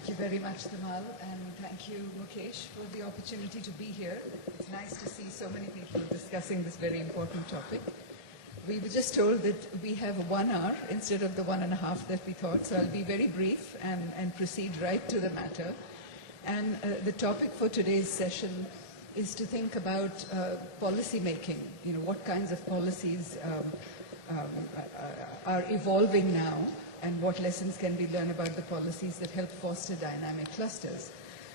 Thank you very much, Tamal, and thank you, Mukesh, for the opportunity to be here. It's nice to see so many people discussing this very important topic. We were just told that we have 1 hour instead of the 1.5 that we thought, so I'll be very brief and proceed right to the matter. And the topic for today's session is to think about policy making. You know, what kinds of policies are evolving now, and what lessons can be learned about the policies that help foster dynamic clusters.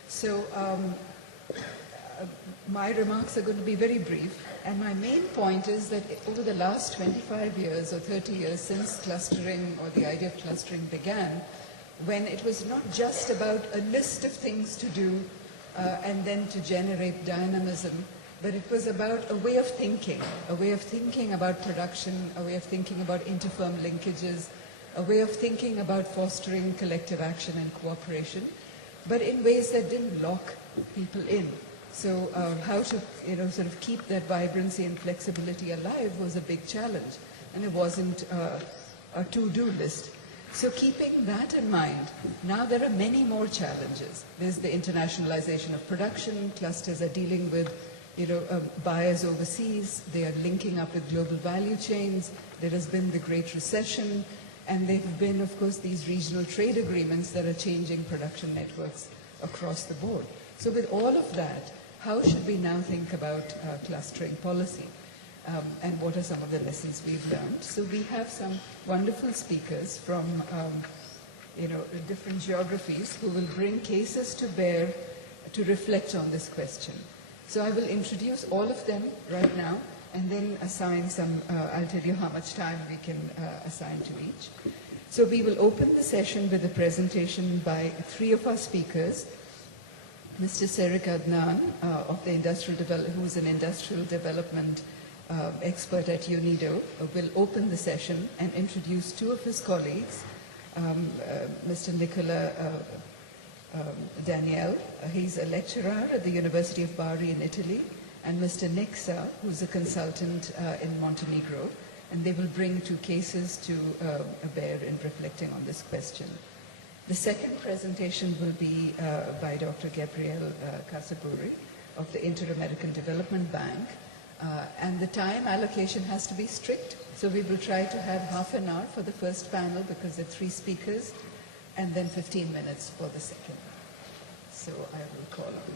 So my remarks are going to be very brief, and my main point is that over the last 25 years or 30 years since clustering or the idea of clustering began, when it was not just about a list of things to do and then to generate dynamism, but it was about a way of thinking about production, a way of thinking about interfirm linkages, a way of thinking about fostering collective action and cooperation, but in ways that didn't lock people in. So how to sort of keep that vibrancy and flexibility alive was a big challenge, and it wasn't a to-do list. So keeping that in mind, now there are many more challenges. There's the internationalization of production. Clusters are dealing with buyers overseas. They are linking up with global value chains. There has been the Great Recession. And there have been, of course, these regional trade agreements that are changing production networks across the board. So with all of that, how should we now think about clustering policy? And what are some of the lessons we've learned? So we have some wonderful speakers from different geographies who will bring cases to bear to reflect on this question. So I will introduce all of them right now, and then assign some, I'll tell you how much time we can assign to each. So we will open the session with a presentation by 3 of our speakers. Mr. Serik Adnan, of the who's an industrial development expert at UNIDO, will open the session and introduce 2 of his colleagues, Mr. Nicola Daniel. He's a lecturer at the University of Bari in Italy, and Mr. Nexa, who's a consultant in Montenegro, and they will bring 2 cases to bear in reflecting on this question. The second presentation will be by Dr. Gabriel Casaburi of the Inter-American Development Bank, and the time allocation has to be strict, so we will try to have half an hour for the first panel because there are 3 speakers, and then 15 minutes for the second. So I will call on